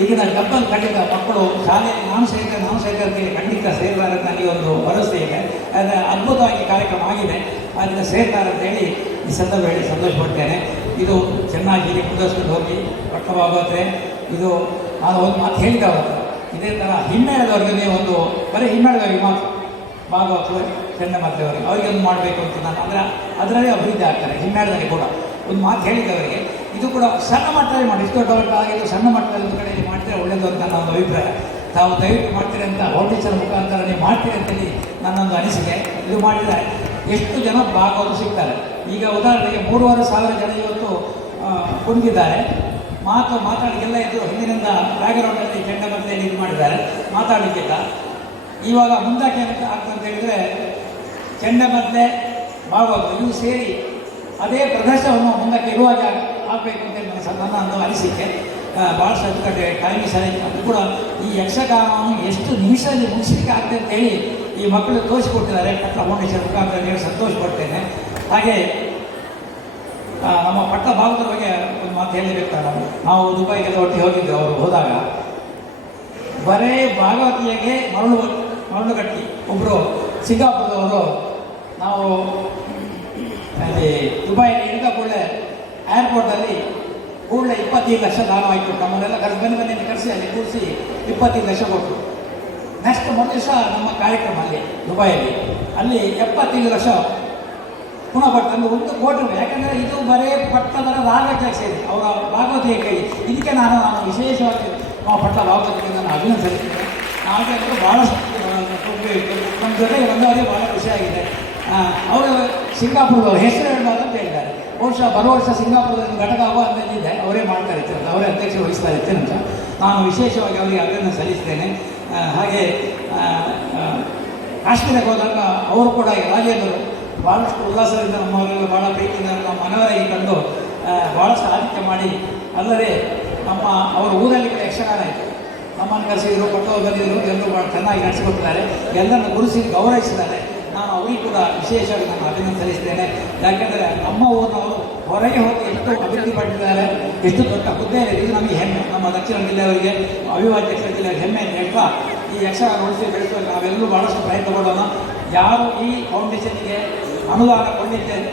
ಈಗಿನ ಡಬ್ಬಲ್ ಖಂಡಿತ ಮಕ್ಕಳು ಶಾಲೆಯಲ್ಲಿ ನಾನು ಸೇರಿದಂತೆ ಖಂಡಿತ ಸೇರ್ತಾರೆ ಅಂತ ನನಗೆ ಒಂದು ಭರವಸೆ ಇದೆ. ಅದರ ಅದ್ಭುತವಾಗಿ ಕಾರ್ಯಕ್ರಮ ಆಗಿದೆ, ಅದರಿಂದ ಸೇರ್ತಾರೆ ಅಂತೇಳಿ ಈ ಸಂದರ್ಭ ಹೇಳಿ ಸಂತೋಷ ಪಡ್ತೇನೆ. ಇದು ಚೆನ್ನಾಗಿ ಮುಂದುವರಿಸ್ಕೊಂಡು ಹೋಗಿ ಪಟ್ಟಭಾಗವತ್ರೆ. ಇದು ನಾನು ಒಂದು ಮಾತು ಹೇಳಿದವರು ಇದೇ ಥರ ಹಿಮ್ಮೇಳದವರಿಗೆ ಒಂದು ಬರೀ ಹಿಮ್ಮೇಳದವರಿಗೆ ಮಾತು ಭಾಗವತರು ಚೆನ್ನಮದ್ದವರಿಗೆ ಅವರಿಗೆ ಒಂದು ಮಾಡಬೇಕು ಅಂತ ನಾನು ಅದರಲ್ಲೇ ಅಭಿವೃದ್ಧಿ ಆಗ್ತಾರೆ. ಹಿಮ್ಮೇಳದಲ್ಲಿ ಕೂಡ ಒಂದು ಮಾತು ಹೇಳಿದವರಿಗೆ ಇದು ಕೂಡ ಸಣ್ಣ ಮಟ್ಟದಲ್ಲಿ ಮಾಡಿ, ಇಷ್ಟು ದೊಡ್ಡವರಿಗೆ ಆಗಿದ್ದು ಸಣ್ಣ ಮಟ್ಟದಲ್ಲಿ ಒಂದು ಕಡೆಯಲ್ಲಿ ಮಾಡ್ತೀರಾ ಒಳ್ಳೆಯದು ಅಂತ ನನ್ನ ಒಂದು ಅಭಿಪ್ರಾಯ. ತಾವು ದಯವಿಟ್ಟು ಮಾಡ್ತೀರಿ ಅಂತ ಫೌಂಡೇಶನ್ ಮುಖಾಂತರ ನೀವು ಮಾಡ್ತೀರಿ ಅಂತೇಳಿ ನನ್ನೊಂದು ಅನಿಸಿಕೆ. ಇದು ಮಾಡಿದರೆ ಎಷ್ಟು ಜನ ಭಾಗವತರು ಸಿಗ್ತಾರೆ. ಈಗ ಉದಾಹರಣೆಗೆ 3,500 ಜನ ಇವತ್ತು ಕುಣಿದಿದ್ದಾರೆ. ಮಾತಾಡಲಿಕ್ಕೆಲ್ಲ ಇದ್ದು ಹಿಂದಿನಿಂದ ಬ್ಯಾಕ್ಗ್ರೌಂಡಲ್ಲಿ ಚೆಂಡಮದ್ದೆಯಲ್ಲಿ ಇದು ಮಾಡಿದ್ದಾರೆ, ಮಾತಾಡಲಿಕ್ಕಿಲ್ಲ. ಇವಾಗ ಮುಂದಕ್ಕೆ ಆಗ್ತದೆ ಅಂತ ಹೇಳಿದರೆ ಚೆಂಡಮದ್ದೆ ಭಾಗವತ ಇವು ಸೇರಿ ಅದೇ ಪ್ರದರ್ಶನವನ್ನು ಮುಂದಕ್ಕೆ ಇರುವಾಗ ಆಗಬೇಕು ಅಂತ ನನ್ನ ಒಂದು ಅನಿಸಿಕೆ. ಭಾಳಷ್ಟು ಅಚ್ಚುಕಟ್ಟೆ ಟೈಮ್ ಸರಿ. ಅದು ಕೂಡ ಈ ಯಕ್ಷಗಾನವನ್ನು ಎಷ್ಟು ನಿಮಿಷದಲ್ಲಿ ಮುಗಿಸಲಿಕ್ಕೆ ಆಗ್ತದೆ ಅಂತೇಳಿ ಈ ಮಕ್ಕಳು ತೋರಿಸಿಕೊಟ್ಟಿದ್ದಾರೆ ಪಟ್ಲ ಫೌಂಡೇಶನ್ ಮುಖಾಂತರ ಹೇಳಿ ಸಂತೋಷ ಪಡ್ತೇನೆ. ಹಾಗೆ ನಮ್ಮ ಪಟ್ಲ ಭಾಗದ ಬಗ್ಗೆ ಒಂದು ಮಾತು ಹೇಳಬೇಕು. ನಾವು ದುಬೈಗೆಲ್ಲ ಒಟ್ಟಿಗೆ ಹೋಗಿದ್ದೆ. ಅವರು ಹೋದಾಗ ಬರೇ ಭಾಗವತಿಯಾಗೆ ಮರಳು ಕಟ್ಟಿ ಒಬ್ಬರು ಸಿಂಗಾಪುರದವರು ನಾವು ಅಲ್ಲಿ ದುಬೈಯಲ್ಲಿ ಇದ್ದ ಕೂಡಲೇ ಏರ್ಪೋರ್ಟಲ್ಲಿ ಕೂಡಲೇ 25 ಲಕ್ಷ ದಾನ ಆಯಿತು. ನಮ್ಮನ್ನೆಲ್ಲ ಬನ್ನಿ ಕರೆಸಿ ಅಲ್ಲಿ ಕೂರಿಸಿ 25 ಲಕ್ಷ ಕೊಟ್ಟರು. ನೆಕ್ಸ್ಟ್ ಮೊದಲ ದಿವಸ ನಮ್ಮ ಕಾರ್ಯಕ್ರಮ ಅಲ್ಲಿ ದುಬೈಯಲ್ಲಿ ಅಲ್ಲಿ 75 ಲಕ್ಷ ಪುನಃ ಕೊಟ್ಟು ಅಂದರೆ 1 ಕೋಟಿ ರೂಪಾಯಿ. ಯಾಕಂದರೆ ಇದು ಬರೇ ಪಟ್ಟದರ ರಾಗಕ್ಕೆ ಸೇರಿ ಅವರ ಭಾಗವತಿಯ ಕೈ. ಇದಕ್ಕೆ ನಾನು ವಿಶೇಷವಾಗಿ ನಾವು ಪಟ್ಟ ಭಾಗವತಿಗೆ ನಾನು ಅಭಿನಂದಿಸುತ್ತೇನೆ. ಹಾಗೆ ಭಾಳಷ್ಟು ನಮ್ಮ ಜೊತೆಗೆ ಬಂದವರಿಗೆ ಭಾಳ ಖುಷಿಯಾಗಿದೆ. ಅವರು ಸಿಂಗಾಪುರದವರು ಹೆಸರು ಹೇಳ್ಬಾರ್ದು ಅಂತ ಹೇಳಿದ್ದಾರೆ. ಬಹುಶಃ ಬರುವ ವರ್ಷ ಸಿಂಗಾಪುರದಲ್ಲಿ ಘಟಕ ಆಗುವ ಅಂದಿದೆ, ಅವರೇ ಮಾಡ್ತಾ ಇರ್ತಾರೆ, ಅವರೇ ಅಧ್ಯಕ್ಷ ವಹಿಸ್ತಾ ಇರ್ತೇನೆ ಅಂತ ನಾನು ವಿಶೇಷವಾಗಿ ಅವರಿಗೆ ಅಭಿನಂದನೆ ಸಲ್ಲಿಸ್ತೇನೆ. ಹಾಗೆ ಕಾಶ್ಮೀರಕ್ಕೆ ಹೋದಾಗ ಅವರು ಕೂಡ ರಾಜೇಂದ್ರರು ಭಾಳಷ್ಟು ಉಲ್ಲಾಸದಿಂದ ನಮ್ಮವರೆಲ್ಲ ಭಾಳ ಪ್ರೀತಿಯಿಂದ ನಮ್ಮ ಮನವರಾಗಿ ಕಂಡು ಭಾಳಷ್ಟು ಆತಿಥ್ಯ ಮಾಡಿ, ಅಲ್ಲದೆ ಅವರ ಊರಲ್ಲಿ ಕೂಡ ಯಕ್ಷಗಾನ ಆಯಿತು. ನಮ್ಮನ್ನು ಕರೆಸಿದ್ರು, ಕೊಟ್ಟವರು ಬಂದಿದ್ದರು, ಎಲ್ಲರೂ ಭಾಳ ಚೆನ್ನಾಗಿ ನಡೆಸಿಕೊಟ್ಟಿದ್ದಾರೆ. ಎಲ್ಲರನ್ನು ಗುರುಸಿ ಗೌರವಿಸಿದ್ದಾರೆ. ನಾನು ಅವರಿಗೆ ಕೂಡ ವಿಶೇಷವಾಗಿ ನಾನು ಅಭಿನಂದನೆ ಸಲ್ಲಿಸ್ತೇನೆ. ಯಾಕೆಂದರೆ ನಮ್ಮ ಊರಿನವರು ಹೊರಗೆ ಹೋಗಿ ಎಷ್ಟು ಅಭಿವೃದ್ಧಿ ಪಟ್ಟಿದ್ದಾರೆ, ಎಷ್ಟು ದೊಡ್ಡ ಹುದ್ದೆ ಇದೆ. ಇದು ನಮಗೆ ಹೆಮ್ಮೆ. ನಮ್ಮ ದಕ್ಷಿಣ ಜಿಲ್ಲೆಯವರಿಗೆ, ಅವಿಭಾಜ್ಯ ದಕ್ಷಿಣ ಜಿಲ್ಲೆಯವರಿಗೆ ಹೆಮ್ಮೆ ಅಂತ ಹೇಳ್ತಾ ಈ ಯಕ್ಷಗಾನ ಉಳಿಸಿ ಬೆಳೆಸುವಾಗ ನಾವೆಲ್ಲರೂ ಭಾಳಷ್ಟು ಪ್ರಯತ್ನ ಕೊಡೋಣ. ಯಾರು ಈ ಫೌಂಡೇಶನ್ಗೆ ಅನುದಾನ ಕೊಡಲಿದ್ದೇನೆ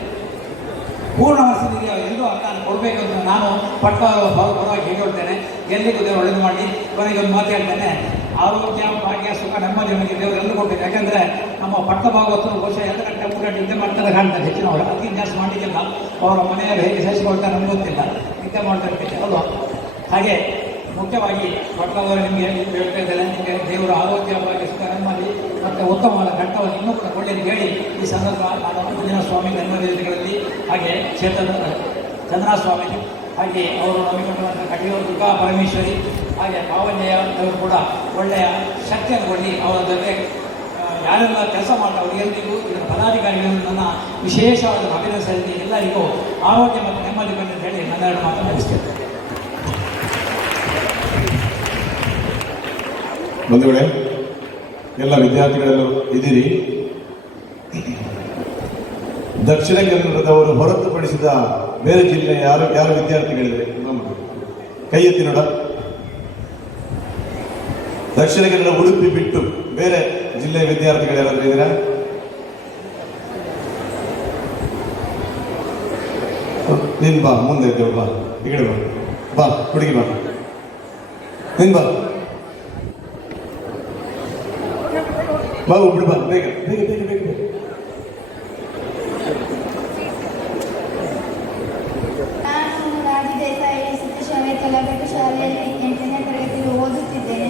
ಪೂರ್ಣ ಮನಸ್ಸಿನಿಗೆ ಎಲ್ಲರೂ ಅನುದಾನ ಕೊಡಬೇಕು ಅಂತ ನಾನು ಪರವಾಗಿ ಹೇಳಿಕೊಳ್ತೇನೆ. ಎಲ್ಲಿಗೂ ದೇವರು ಒಳ್ಳೆಯದು ಮಾಡಿ. ಕೊನೆಗೆ ಒಂದು ಮಾತು ಹೇಳ್ತೇನೆ, ಆರೋಗ್ಯ, ಭಾಗ್ಯ, ಸುಖ, ನೆಮ್ಮದಿ ನಮಗೆ ದೇವರೆಲ್ಲರೂ ಕೊಡಬೇಕು. ಯಾಕೆಂದರೆ ನಮ್ಮ ಪಟ್ಟ ಭಾಗವತರು ಬಹುಶಃ 2 ಗಂಟೆ 3 ಗಂಟೆ ನಿದ್ದೆ ಮಾಡ್ತಾರೆ ಕಾಣ್ತಾರೆ ಹೆಚ್ಚಿನವರು. ಅದಕ್ಕಿಂತ ಜಾಸ್ತಿ ಮಾಡಲಿಕ್ಕಿಲ್ಲ. ಅವರ ಮನೆಯಲ್ಲಿ ಹೇಗೆ ಸಹಿಸಿಕೊಳ್ತಾರೆ ನಮ್ಗೆ ಗೊತ್ತಿಲ್ಲ, ನಿದ್ದೆ ಮಾಡ್ತಾ ಇರ್ಬೇಕು ಅಲ್ವಾ. ಹಾಗೆ ಮುಖ್ಯವಾಗಿ ಪಟ್ಟಣದವರು ನಿಮಗೆ ಹೇಳ್ತಾ ಇದ್ದಾರೆ, ನಿಮಗೆ ದೇವರ ಆರೋಗ್ಯವಾಗಿ ಸುಖ ನೆಮ್ಮದಿ ಮತ್ತು ಉತ್ತಮವಾದ ಘಟ್ಟವನ್ನು ಇನ್ನೂ ಕೂಡ ಕೊಳ್ಳಿ ಹೇಳಿ ಈ ಸಂದರ್ಭ ನಾನು ಅಂಜನೇಯ ಸ್ವಾಮಿ ಜನ್ಮದಿನಗಳಲ್ಲಿ ಹಾಗೆ ಚಂದ್ರಾ ಸ್ವಾಮಿ ಹಾಗೆ ಅವರು ನಮಗೆ ಕಟಿಯೂರು ದುರ್ಗಾ ಪರಮೇಶ್ವರಿ ಹಾಗೆ ಪಾವನ್ಯ ಅವರು ಕೂಡ ಒಳ್ಳೆಯ ಶಕ್ತಿಯನ್ನು ಕೊಡಿ ಅವರ ಜೊತೆ ಯಾರೆಲ್ಲ ಕೆಲಸ ಮಾಡ್ತಾರೆ ಅವರಿಗೆಲ್ಲರಿಗೂ ಇದರ ಪದಾಧಿಕಾರಿಗಳು ನನ್ನ ವಿಶೇಷವಾದ ಅಭಿನಂದನೆ ಎಲ್ಲರಿಗೂ ಆರೋಗ್ಯ ಮತ್ತು ನೆಮ್ಮದಿ ಬನ್ನಿ ಅಂತ ಹೇಳಿ ನನ್ನೆರಡು ಮಾತು ಮುಗಿಸ್ತೇನೆ. ಬಂಧುಗಳೇ, ಎಲ್ಲ ವಿದ್ಯಾರ್ಥಿಗಳೆಲ್ಲೂ ಇದ್ದೀರಿ. ದಕ್ಷಿಣ ಕನ್ನಡದವರು ಹೊರತುಪಡಿಸಿದ ಬೇರೆ ಜಿಲ್ಲೆ ಯಾರು ವಿದ್ಯಾರ್ಥಿಗಳಿವೆ? ಕೈ ಎತ್ತಿ ನೋಡ. ದಕ್ಷಿಣ ಕನ್ನಡ ಉಡುಪಿ ಬಿಟ್ಟು ಬೇರೆ ಜಿಲ್ಲೆಯ ವಿದ್ಯಾರ್ಥಿಗಳು ಯಾರಾದ್ರೂ ಇದ್ದೀರಾ? ನೀನ್ ಬಾ, ಮುಂದೆ ಇದ್ದೇವೆ, ಬಾ ಈ ಕಡೆ ಬಾ ಹುಡುಗಿ ಬಾ, ನೀನ್ ಬಾ ಬಿಡು, ಬಾ ಬೇಗ ಬೇಗ ಬೇಗ ಬೇಗ. ನಾನು ರಾಜಿ ದೇಸಾಯಿ ಸತ್ಯಶಾಲೆ ತಲಬೇಟು ಶಾಲೆಯಲ್ಲಿ 8ನೇ ತರಗತಿಯಲ್ಲಿ ಓದುತ್ತಿದ್ದೇನೆ.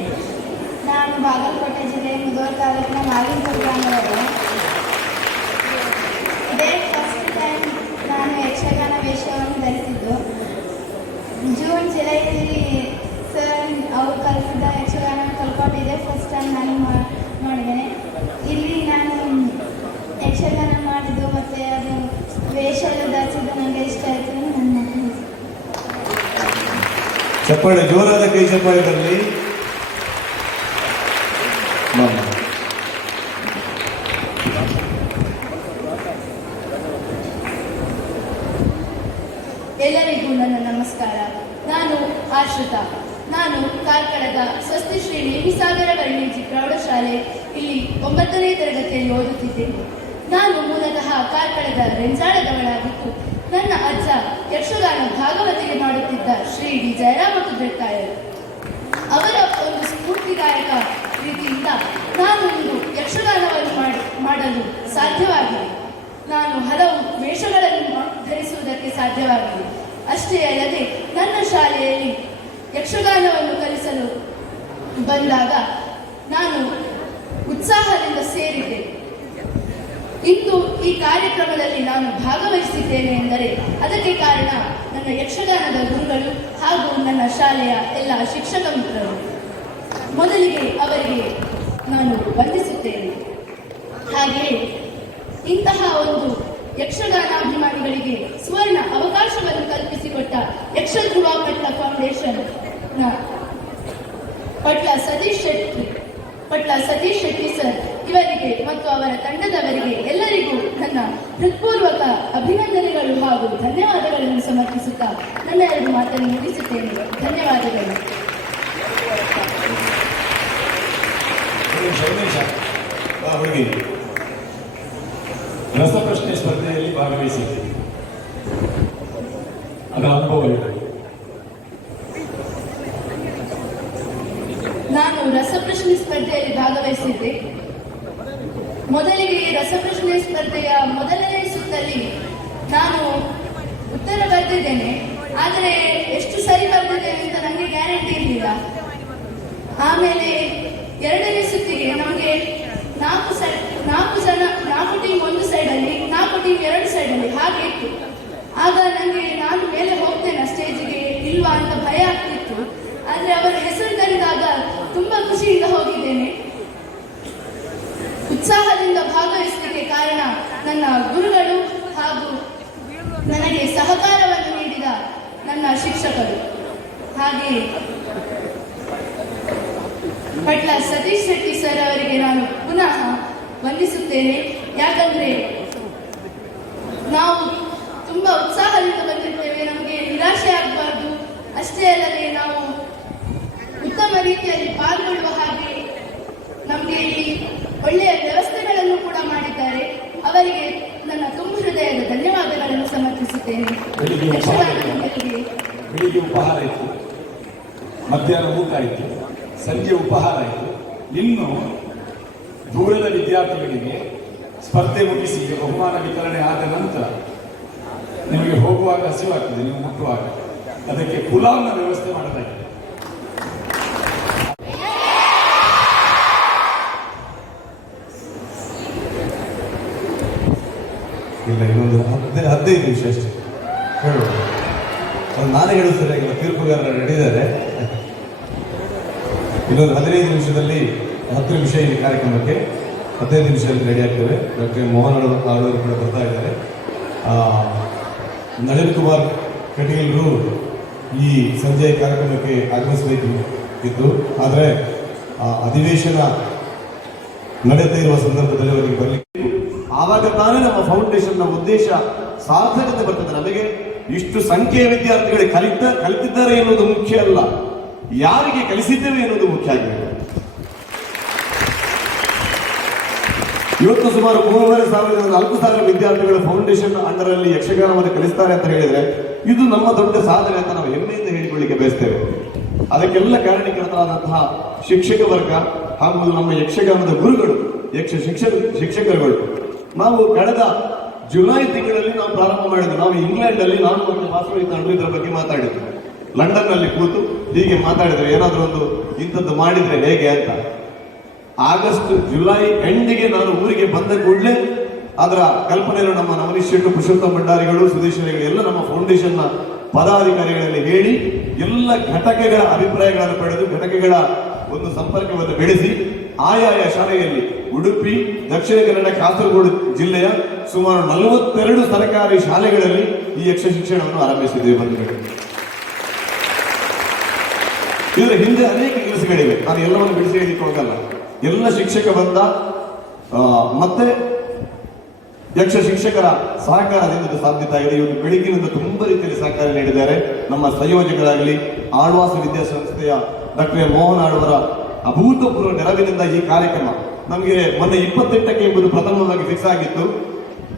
ನಾನು ಬಾಗಲಕೋಟೆ ಜಿಲ್ಲೆ ಮುಧೋಳ ತಾಲೂಕಿನ ಮಾಲಿಂಪುರ ಗ್ರಾಮದವರು. ಇದೇ ಫಸ್ಟ್ ಟೈಮ್ ನಾನು ಯಕ್ಷಗಾನ ವೇಷವನ್ನು ಧರಿಸಿದ್ದು. ಜೂನ್ ಜುಲೈಯಲ್ಲಿ ಸರ್ ಅವರು ಕಲಿಸಿದ ಯಕ್ಷಗಾನ ಕಲ್ಕೊಂಡಿದೆ. ಫಸ್ಟ್ ಟೈಮ್ ನಾನು ಮಾಡಿದ್ದೇನೆ. ಇಲ್ಲಿ ನಾನು ಯಕ್ಷಗಾನ ಮಾಡಿದ್ದು ಮತ್ತು ಅದು ವೇಷ ಎಲ್ಲ ಧರಿಸಿದ್ದು ನನಗೆ ಇಷ್ಟ ಆಯಿತು. ನನ್ನ ಚಪ್ಪಾಳೆ, ಜೋರಾದ ಕೈ ಚಪ್ಪಾಳೆ ಬರಲಿ. ಎಲ್ಲರಿಗೂ ನನ್ನ ನಮಸ್ಕಾರ. ನಾನು ಆಶ್ರಿತಾ. ನಾನು ಕಾರ್ಕಳದ ಸ್ವಸ್ತಿ ಶ್ರೀ ನೇಮಿಸಾಗರ ವರ್ಣೀಜಿ ಪ್ರೌಢಶಾಲೆ ಇಲ್ಲಿ 9ನೇ ತರಗತಿಯಲ್ಲಿ ಓದುತ್ತಿದ್ದೇನೆ. ನಾನು ಮೂಲತಃ ಕಾರ್ಕಳದ ರೆಂಜಾಳದವಳಾಗಿದ್ದು ನನ್ನ ಅಜ್ಜ ಯಕ್ಷಗಾನ ಭಾಗವತಿಗೆ ಮಾಡುತ್ತಿದ್ದ ಶ್ರೀ ಡಿ ಜಯರಾಮ ಕುದ್ರೆತ್ತಾಯರು. ಅವರ ಒಂದು ಸ್ಫೂರ್ತಿದಾಯಕ ರೀತಿಯಿಂದ ನಾನು ಇಂದು ಯಕ್ಷಗಾನವನ್ನು ಮಾಡಲು ಸಾಧ್ಯವಾಗಿದೆ. ನಾನು ಹಲವು ವೇಷಗಳನ್ನು ಧರಿಸುವುದಕ್ಕೆ ಸಾಧ್ಯವಾಗಿದೆ. ಅಷ್ಟೇ ಅಲ್ಲದೆ ನನ್ನ ಶಾಲೆಯಲ್ಲಿ ಯಕ್ಷಗಾನವನ್ನು ಕಲಿಸಲು ಬಂದಾಗ ನಾನು ಉತ್ಸಾಹದಿಂದ ಸೇರಿದ್ದೆ. ಇಂದು ಈ ಕಾರ್ಯಕ್ರಮದಲ್ಲಿ ನಾನು ಭಾಗವಹಿಸಿದ್ದೇನೆ ಎಂದರೆ ಅದಕ್ಕೆ ಕಾರಣ ನನ್ನ ಯಕ್ಷಗಾನದ ಗುರುಗಳು ಹಾಗೂ ನನ್ನ ಶಾಲೆಯ ಎಲ್ಲ ಶಿಕ್ಷಕ ಮಿತ್ರರು. ಮೊದಲಿಗೆ ಅವರಿಗೆ ನಾನು ವಂದಿಸುತ್ತೇನೆ. ಹಾಗೆಯೇ ಇಂತಹ ಒಂದು ಯಕ್ಷಗಾನಾಭಿಮಾನಿಗಳಿಗೆ ಸುವರ್ಣ ಅವಕಾಶವನ್ನು ಕಲ್ಪಿಸಿಕೊಟ್ಟ ಯಕ್ಷಧ್ರುವ ಪಟ್ಲ ಫೌಂಡೇಶನ್ ಪಟ್ಲ ಸತೀಶ್ ಶೆಟ್ಟಿ ಸರ್ ಇವರಿಗೆ ಮತ್ತು ಅವರ ತಂಡದವರಿಗೆ ಎಲ್ಲರಿಗೂ ನನ್ನ ಹೃತ್ಪೂರ್ವಕ ಅಭಿನಂದನೆಗಳು ಹಾಗೂ ಧನ್ಯವಾದಗಳನ್ನು ಸಮರ್ಪಿಸುತ್ತಾ ನನ್ನ 2 ಮಾತನ್ನು ಮುಗಿಸುತ್ತೇನೆ. ಧನ್ಯವಾದಗಳು. ಹುಡುಗಿ ರಸಪ್ರಶ್ನೆ ಸ್ಪರ್ಧೆಯಲ್ಲಿ ಭಾಗವಹಿಸಿದ್ದೀರಿ, ಅದರ ಅನುಭವ ಇದೆ. ನಾನು ರಸಪ್ರಶ್ನೆ ಸ್ಪರ್ಧೆಯಲ್ಲಿ ಭಾಗವಹಿಸಿದ್ದೆ. ಮೊದಲಿಗೆ ರಸಪ್ರಶ್ನೆ ಸ್ಪರ್ಧೆಯ ಮೊದಲನೇ ಸುತ್ತಲ್ಲಿ ನಾನು ಉತ್ತರ ಬರೆದಿದ್ದೇನೆ. ಆದರೆ ಎಷ್ಟು ಸರಿ ಬರೆದಿದ್ದೇನೆ ಅಂತ ನನಗೆ ಗ್ಯಾರಂಟಿ ಇರಲಿಲ್ಲ. ಆಮೇಲೆ 2ನೇ ಸುತ್ತಿಗೆ ನಮಗೆ 4 ಟೀಮ್ ಒಂದು ಸೈಡಲ್ಲಿ, 4 ಟೀಮ್ 2 ಸೈಡಲ್ಲಿ ಹಾಗೆ ಇತ್ತು. ಆಗ ನಾನು ಮೇಲೆ ಹೋಗ್ತೇನೆ ಸ್ಟೇಜಿಗೆ ಇಲ್ವಾ ಅಂತ ಭಯ ಆಗ್ತಿತ್ತು. ಆದರೆ ಅವರ ಹೆಸರು ಕರೆದಾಗ ತುಂಬಾ ಖುಷಿಯಿಂದ ಹೋಗಿದ್ದೇನೆ. ಉತ್ಸಾಹದಿಂದ ಭಾಗವಹಿಸಲಿಕ್ಕೆ ಕಾರಣ ನನ್ನ ಗುರುಗಳು ಹಾಗೂ ನನಗೆ ಸಹಕಾರವನ್ನು ನೀಡಿದ ನನ್ನ ಶಿಕ್ಷಕರು. ಹಾಗೆಯೇ ಪಟ್ಲ ಸತೀಶ್ ಶೆಟ್ಟಿ ಸರ್ ಅವರಿಗೆ ನಾನು ಪುನಃ ವಂದಿಸುತ್ತೇನೆ. ಯಾಕಂದ್ರೆ ನಾವು ತುಂಬಾ ಉತ್ಸಾಹದಿಂದ ಬಂದಿರ್ತೇವೆ, ನಮಗೆ ನಿರಾಶೆ ಆಗಬಾರ್ದು. ಅಷ್ಟೇ ಅಲ್ಲದೆ ನಾವು ಉತ್ತಮ ರೀತಿಯಲ್ಲಿ ಪಾಲ್ಗೊಳ್ಳುವ ಹಾಗೆ ನಮಗೆ ಇಲ್ಲಿ ಒಳ್ಳೆಯ ವ್ಯವಸ್ಥೆಗಳನ್ನು ಕೂಡ ಮಾಡಿದ್ದಾರೆ. ಅವರಿಗೆ ನನ್ನ ತುಂಬ ಹೃದಯದ ಧನ್ಯವಾದಗಳನ್ನು ಸಮರ್ಪಿಸುತ್ತೇನೆ. ಬೆಳಿಗ್ಗೆ ಉಪಹಾರ ಇತ್ತು, ಮಧ್ಯಾಹ್ನ ಊಟ ಆಯಿತು, ಸಂಜೆ ಉಪಹಾರ ಆಯಿತು. ಇನ್ನು ದೂರದ ವಿದ್ಯಾರ್ಥಿಗಳಿಗೆ ಸ್ಪರ್ಧೆ ಮುಗಿಸಿ ಬಹುಮಾನ ವಿತರಣೆ ಆದ ನಂತರ ನಿಮಗೆ ಹೋಗುವಾಗ ಹಸಿವಾಗ್ತದೆ, ನೀವು ಮುಟ್ಟುವಾಗ ಅದಕ್ಕೆ ಪುಲಾವ್ನ ವ್ಯವಸ್ಥೆ ಮಾಡಲಾಗಿದೆ. ಇಲ್ಲ, ಇನ್ನೊಂದು 15 ನಿಮಿಷ ಅಷ್ಟೇ ಹೇಳುವ. ನಾನೇ ಹೇಳೋದು ಸರಿಯಾಗಿಲ್ಲ, ತೀರ್ಪುಗಾರರು ನಡೆದಿದ್ದಾರೆ. ಇನ್ನೊಂದು 15 ನಿಮಿಷದಲ್ಲಿ 10 ನಿಮಿಷ ಈ ಕಾರ್ಯಕ್ರಮಕ್ಕೆ 15 ನಿಮಿಷದಲ್ಲಿ ರೆಡಿ ಆಗ್ತೇವೆ. ಡಾಕ್ಟರ್ ಮೋಹನ್ ಆಳ್ವರು ಕೂಡ ಬರ್ತಾ ಇದ್ದಾರೆ. ನಳಿನ್ ಕುಮಾರ್ ಕಟೀಲ್ರು ಈ ಸಂಜೆಯ ಕಾರ್ಯಕ್ರಮಕ್ಕೆ ಆಗಮಿಸಬೇಕಿತ್ತು, ಆದರೆ ಅಧಿವೇಶನ ನಡೆಯುತ್ತಾ ಇರುವ ಸಂದರ್ಭದಲ್ಲಿ ಅವರಿಗೆ ಬರಲಿಕ್ಕೆ ಆವಾಗ ತಾನೇ ನಮ್ಮ ಫೌಂಡೇಶನ್ನ ಉದ್ದೇಶ ಸಾರ್ಥಕತೆ ಬರ್ತದೆ. ನಮಗೆ ಇಷ್ಟು ಸಂಖ್ಯೆಯ ವಿದ್ಯಾರ್ಥಿಗಳಿಗೆ ಕಲಿತಿದ್ದಾರೆ ಎನ್ನುವುದು ಮುಖ್ಯ ಅಲ್ಲ, ಯಾರಿಗೆ ಕಲಿಸಿದ್ದೇವೆ ಎನ್ನುವುದು ಮುಖ್ಯ ಆಗಿದೆ. ಇವತ್ತು ಸುಮಾರು 3,500 ವಿದ್ಯಾರ್ಥಿಗಳು ಫೌಂಡೇಶನ್ ಅಂಡರ್ ಅಲ್ಲಿ ಯಕ್ಷಗಾನವನ್ನು ಕಲಿಸ್ತಾರೆ ಅಂತ ಹೇಳಿದ್ರೆ ಇದು ನಮ್ಮ ದೊಡ್ಡ ಸಾಧನೆ ಅಂತ ನಾವು ಹೆಮ್ಮೆಯಿಂದ ಹೇಳಿಕೊಳ್ಳಿಕ್ಕೆ ಬಯಸ್ತೇವೆ. ಅದಕ್ಕೆಲ್ಲ ಕಾರಣೀಕರ್ತರಾದಂತಹ ಶಿಕ್ಷಕ ವರ್ಗ ಹಾಗೂ ನಮ್ಮ ಯಕ್ಷಗಾನದ ಗುರುಗಳು, ಶಿಕ್ಷಕರುಗಳು. ನಾವು ಕಳೆದ ಜುಲೈ ತಿಂಗಳಲ್ಲಿ ನಾವು ಪ್ರಾರಂಭ ಮಾಡಿದ್ವಿ. ನಾವು ಇಂಗ್ಲೆಂಡ್ ಅಲ್ಲಿ ನಾನು ಮತ್ತು ವಾಸವಿ ತಂಡ ಇದರ ಬಗ್ಗೆ ಮಾತಾಡಿದ್ವಿ. ಲಂಡನ್ ನಲ್ಲಿ ಕೂತು ಹೀಗೆ ಮಾತಾಡಿದ್ರೆ ಏನಾದ್ರೂ ಒಂದು ಇಂಥದ್ದು ಮಾಡಿದ್ರೆ ಹೇಗೆ ಅಂತ. ಆಗಸ್ಟ್ ಜುಲೈ ಎಂಡಿಗೆ ನಾನು ಊರಿಗೆ ಬಂದ ಕೂಡಲೇ ಅದರ ಕಲ್ಪನೆಯನ್ನು ನಮ್ಮ ನವನೀಶ್ ಶೆಟ್ಟಿ, ಪುರುಷೋತ್ತಮ ಭಂಡಾರಿಗಳು, ಸುಧೀಶ್ ಎಲ್ಲ ನಮ್ಮ ಫೌಂಡೇಶನ್ನ ಪದಾಧಿಕಾರಿಗಳಲ್ಲಿ ಹೇಳಿ ಎಲ್ಲ ಘಟಕಗಳ ಅಭಿಪ್ರಾಯಗಳನ್ನು ಪಡೆದು ಘಟಕಗಳ ಒಂದು ಸಂಪರ್ಕವನ್ನು ಬೆಳೆಸಿ ಆಯಾಯ ಶಾಲೆಯಲ್ಲಿ ಉಡುಪಿ, ದಕ್ಷಿಣ ಕನ್ನಡ, ಕಾಸರಗೋಡು ಜಿಲ್ಲೆಯ ಸುಮಾರು 42 ಸರ್ಕಾರಿ ಶಾಲೆಗಳಲ್ಲಿ ಈ ಯಕ್ಷ ಶಿಕ್ಷಣವನ್ನು ಆರಂಭಿಸಿದ್ದೇವೆ. ಬಂಧುಗಳು, ಇದರ ಹಿಂದೆ ಅನೇಕ ಕೆಲಸಗಳಿವೆ, ನಾನು ಎಲ್ಲವನ್ನು ಬಿಡಿಸಿ ಹೇಳಿಕ್ಕೆ ಹೋಗಲ್ಲ. ಎಲ್ಲ ಶಿಕ್ಷಕ ಬಂದ ಮತ್ತೆ ಯಕ್ಷ ಶಿಕ್ಷಕರ ಸಹಕಾರದಿಂದ ಇದು ಸಾಧ್ಯತೆ ಆಗಿದೆ. ಇವತ್ತು ಬೆಳಗ್ಗಿನಿಂದ ತುಂಬಾ ರೀತಿಯಲ್ಲಿ ಸಹಕಾರ ನೀಡಿದ್ದಾರೆ. ನಮ್ಮ ಸಂಯೋಜಕರಾಗಲಿ, ಆಳ್ವಾಸ ವಿದ್ಯಾಸಂಸ್ಥೆಯ ಡಾಕ್ಟರ್ ಮೋಹನ್ ಆಳ್ವರ ಅಭೂತಪೂರ್ವ ನೆರವಿನಿಂದ ಈ ಕಾರ್ಯಕ್ರಮ ನಮಗೆ ಮೊನ್ನೆ 28ಕ್ಕೆ ಎಂಬುದು ಪ್ರಥಮವಾಗಿ ಫಿಕ್ಸ್ ಆಗಿತ್ತು,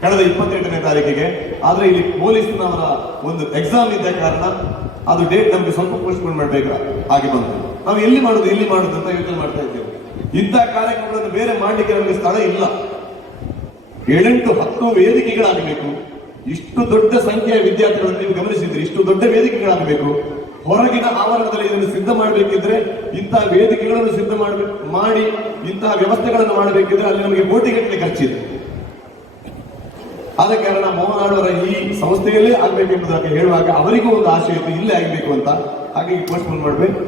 ಕಳೆದ 28ನೇ ತಾರೀಕಿಗೆ. ಆದ್ರೆ ಇಲ್ಲಿ ಪೊಲೀಸ್ನವರ ಒಂದು ಎಕ್ಸಾಮ್ ಇದ್ದ ಕಾರಣ ಅದು ಡೇಟ್ ನಮಗೆ ಸ್ವಲ್ಪ ಪೋಸ್ಟ್ಪೋನ್ ಮಾಡಬೇಕು ಹಾಗೆ ಬಂತು. ನಾವು ಎಲ್ಲಿ ಮಾಡುದು ಅಂತ ಯೋಚನೆ ಮಾಡ್ತಾ ಇದ್ದೇವೆ. ಇಂಥ ಕಾರ್ಯಕ್ರಮಗಳನ್ನು ಬೇರೆ ಮಾಡಲಿಕ್ಕೆ ನಮಗೆ ಸ್ಥಳ ಇಲ್ಲ. 7-10 ವೇದಿಕೆಗಳಾಗಬೇಕು. ಇಷ್ಟು ದೊಡ್ಡ ಸಂಖ್ಯೆಯ ವಿದ್ಯಾರ್ಥಿಗಳನ್ನು ನೀವು ಗಮನಿಸಿದ್ರಿ, ಇಷ್ಟು ದೊಡ್ಡ ವೇದಿಕೆಗಳಾಗಬೇಕು. ಹೊರಗಿನ ಆವರಣದಲ್ಲಿ ಇದನ್ನು ಸಿದ್ಧ ಮಾಡಬೇಕಿದ್ರೆ ಇಂತಹ ವೇದಿಕೆಗಳನ್ನು ಸಿದ್ಧ ಮಾಡಿ ಇಂತಹ ವ್ಯವಸ್ಥೆಗಳನ್ನು ಮಾಡಬೇಕಿದ್ರೆ ಅಲ್ಲಿ ನಮಗೆ ಕೋಟಿಗಟ್ಟಲೆ ಖರ್ಚಿದೆ. ಆದ ಕಾರಣ ಮೋಹನ್ ಆಳ್ವರ ಈ ಸಂಸ್ಥೆಯಲ್ಲೇ ಆಗ್ಬೇಕೆಂಬುದಕ್ಕೆ ಹೇಳುವಾಗ ಅವರಿಗೂ ಒಂದು ಆಶೆ ಇತ್ತು, ಇಲ್ಲೇ ಆಗಬೇಕು ಅಂತ. ಹಾಗಾಗಿ ಪೋಸ್ಟ್ಪೋನ್ ಮಾಡಬೇಕು.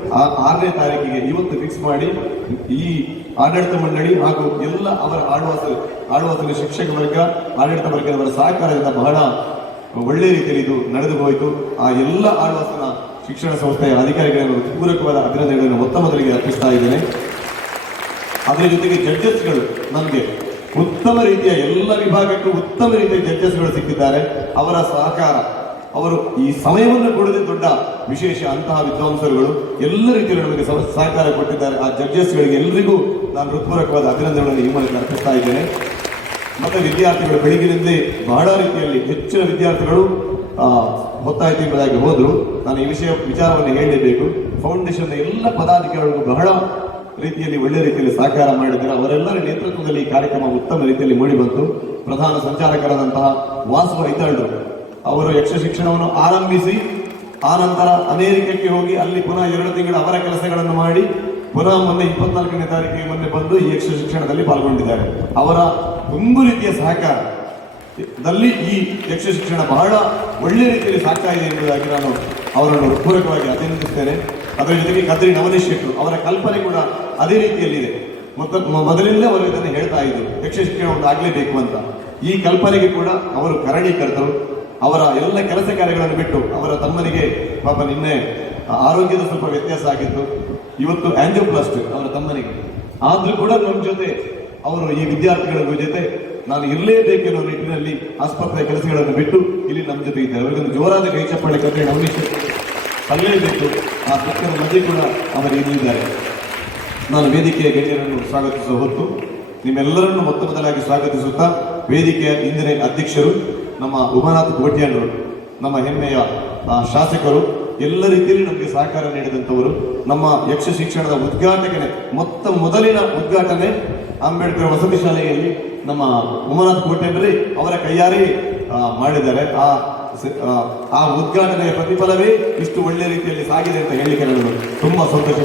6ನೇ ತಾರೀಕಿಗೆ ಇವತ್ತು ಫಿಕ್ಸ್ ಮಾಡಿ ಈ ಆಡಳಿತ ಮಂಡಳಿ ಹಾಗೂ ಎಲ್ಲ ಅವರ ಆಳ್ವಾಸದ ಶಿಕ್ಷಕ ವರ್ಗ, ಆಡಳಿತ ವರ್ಗದವರ ಸಹಕಾರದಿಂದ ಬಹಳ ಒಳ್ಳೆ ರೀತಿಯಲ್ಲಿ ಇದು ನಡೆದು ಹೋಯಿತು. ಆ ಎಲ್ಲ ಆಳ್ವಾಸನ ಶಿಕ್ಷಣ ಸಂಸ್ಥೆಯ ಅಧಿಕಾರಿಗಳನ್ನು ಪೂರಕವಾದ ಅಭಿನಂದನೆಗಳನ್ನು ಮೊದಲಿಗೆ ಅರ್ಪಿಸ್ತಾ ಇದ್ದೇನೆ. ಅದರ ಜೊತೆಗೆ ಜಡ್ಜಸ್ಗಳು ನಮಗೆ ಉತ್ತಮ ರೀತಿಯ ಎಲ್ಲ ವಿಭಾಗಕ್ಕೂ ಉತ್ತಮ ರೀತಿಯ ಜಡ್ಜಸ್ಗಳು ಸಿಕ್ಕಿದ್ದಾರೆ. ಅವರ ಸಹಕಾರ, ಅವರು ಈ ಸಮಯವನ್ನು ಕೊಡದೆ ದೊಡ್ಡ ವಿಶೇಷ ಅಂತಹ ವಿದ್ವಾಂಸರುಗಳು ಎಲ್ಲ ರೀತಿಯಲ್ಲಿ ನಮಗೆ ಸಹಕಾರ ಕೊಟ್ಟಿದ್ದಾರೆ. ಆ ಜಡ್ಜಸ್ಗಳಿಗೆ ಎಲ್ಲರಿಗೂ ನಾನು ಹೃತ್ಪೂರ್ವಕವಾದ ಅಭಿನಂದನೆಗಳನ್ನು ಈ ಮೂಲಕ ಅರ್ಪಿಸ್ತಾ ಇದ್ದೇನೆ. ಮತ್ತೆ ವಿದ್ಯಾರ್ಥಿಗಳು ಬೆಳಗಿನಿಂದ ಬಹಳ ರೀತಿಯಲ್ಲಿ ಹೆಚ್ಚಿನ ವಿದ್ಯಾರ್ಥಿಗಳು ಹೊತ್ತಾಯ್ತು ಎಂಬುದಾಗಿ ಹೋದ್ರು. ನಾನು ಈ ವಿಚಾರವನ್ನು ಹೇಳಲೇಬೇಕು. ಫೌಂಡೇಶನ್ ಎಲ್ಲ ಪದಾಧಿಕಾರಿಗಳಿಗೂ ಬಹಳ ರೀತಿಯಲ್ಲಿ ಒಳ್ಳೆ ರೀತಿಯಲ್ಲಿ ಸಹಕಾರ ಮಾಡಿದ್ದಾರೆ. ಅವರೆಲ್ಲರ ನೇತೃತ್ವದಲ್ಲಿ ಈ ಕಾರ್ಯಕ್ರಮ ಉತ್ತಮ ರೀತಿಯಲ್ಲಿ ಮೂಡಿ ಬಂತು. ಪ್ರಧಾನ ಸಂಚಾಲಕರಾದಂತಹ ವಾಸು ಐತಾಳ್ರು ಅವರು ಯಕ್ಷ ಶಿಕ್ಷಣವನ್ನು ಆರಂಭಿಸಿ ಆ ನಂತರ ಅಮೆರಿಕಕ್ಕೆ ಹೋಗಿ ಅಲ್ಲಿ ಪುನಃ 2 ತಿಂಗಳು ಅವರ ಕೆಲಸಗಳನ್ನು ಮಾಡಿ ಪುನಃ ಮೊನ್ನೆ 24ನೇ ತಾರೀಕಿಗೆ ಮೊನ್ನೆ ಬಂದು ಈ ಯಕ್ಷ ಶಿಕ್ಷಣದಲ್ಲಿ ಪಾಲ್ಗೊಂಡಿದ್ದಾರೆ. ಅವರ ಒಂದು ರೀತಿಯ ಸಹಕಾರದಲ್ಲಿ ಈ ಯಕ್ಷ ಶಿಕ್ಷಣ ಬಹಳ ಒಳ್ಳೆ ರೀತಿಯಲ್ಲಿ ಸಾಗ್ತಾ ಇದೆ ಎಂಬುದಾಗಿ ನಾನು ಅವರನ್ನು ಪೂರಕವಾಗಿ ಅಭಿನಂದಿಸ್ತೇನೆ. ಅದರ ಜೊತೆಗೆ ಕದ್ರಿ ನವನೀಶ್ ಶೆಟ್ಟಿ ಅವರ ಕಲ್ಪನೆ ಕೂಡ ಅದೇ ರೀತಿಯಲ್ಲಿದೆ. ಮೊದಲಿಂದಲೇ ಅವರು ಇದನ್ನು ಹೇಳ್ತಾ ಇದ್ರು, ಯಕ್ಷ ಶಿಕ್ಷಣ ಒಂದು ಆಗಲೇಬೇಕು ಅಂತ. ಈ ಕಲ್ಪನೆಗೆ ಕೂಡ ಅವರು ಕರಣೀಕರ್ತರು. ಅವರ ಎಲ್ಲ ಕೆಲಸ ಕಾರ್ಯಗಳನ್ನು ಬಿಟ್ಟು ಅವರ ತಮ್ಮನಿಗೆ ಪಾಪ ನಿನ್ನೆ ಆರೋಗ್ಯದ ಸ್ವಲ್ಪ ವ್ಯತ್ಯಾಸ ಆಗಿತ್ತು, ಇವತ್ತು ಆಂಜಿಯೋಪ್ಲಾಸ್ಟಿ ಅವರ ತಮ್ಮನಿಗೆ. ಆದ್ರೂ ಕೂಡ ನಮ್ಮ ಜೊತೆ ಅವರು ಈ ವಿದ್ಯಾರ್ಥಿಗಳ ಜೊತೆ ನಾನು ಇರಲೇಬೇಕೆನ್ನೋ ನಿಟ್ಟಿನಲ್ಲಿ ಆಸ್ಪತ್ರೆಯ ಕೆಲಸಗಳನ್ನು ಬಿಟ್ಟು ಇಲ್ಲಿ ನಮ್ಮ ಜೊತೆ ಇದ್ದಾರೆ. ಅವರಿಗೊಂದು ಜೋರಾದ ಕೈ ಚಪ್ಪಾಳೆ ಕಟ್ಟೆ ನವನೀಶ್ ಸಲ್ಲಲೇಬೇಕು. ಆ ಪಕ್ಷದ ಮಧ್ಯೆ ಕೂಡ ಅವರು ಇಲ್ಲಿದ್ದಾರೆ. ನಾನು ವೇದಿಕೆಯ ಗಣ್ಯರನ್ನು ಸ್ವಾಗತಿಸುವ ಹೊತ್ತು ನಿಮ್ಮೆಲ್ಲರನ್ನು ಮೊದಲಾಗಿ ಸ್ವಾಗತಿಸುತ್ತಾ ವೇದಿಕೆಯ ಇಂದಿನ ಅಧ್ಯಕ್ಷರು ನಮ್ಮ ಉಮಾನಾಥ್ ಗೋಟ್ಯಾನ್ರು, ನಮ್ಮ ಹೆಮ್ಮೆಯ ಶಾಸಕರು, ಎಲ್ಲ ರೀತಿಯಲ್ಲಿ ನಮಗೆ ಸಹಕಾರ ನೀಡಿದಂಥವರು, ನಮ್ಮ ಯಕ್ಷ ಶಿಕ್ಷಣದ ಉದ್ಘಾಟಕನೇ ಮೊದಲಿನ ಉದ್ಘಾಟನೆ ಅಂಬೇಡ್ಕರ್ ವಸತಿ ಶಾಲೆಯಲ್ಲಿ ನಮ್ಮ ಉಮಾನಾಥ್ ಗೋಟ್ಯಾನ್ರಿ ಅವರ ಕೈಯಾರೆ ಮಾಡಿದ್ದಾರೆ. ಆ ಉದ್ಘಾಟನೆಯ ಪ್ರತಿಫಲವೇ ಇಷ್ಟು ಒಳ್ಳೆ ರೀತಿಯಲ್ಲಿ ಸಾಗಿದೆ ಅಂತ ಹೇಳಿಕೆ ನನಗೆ ತುಂಬಾ ಸಂತೋಷ.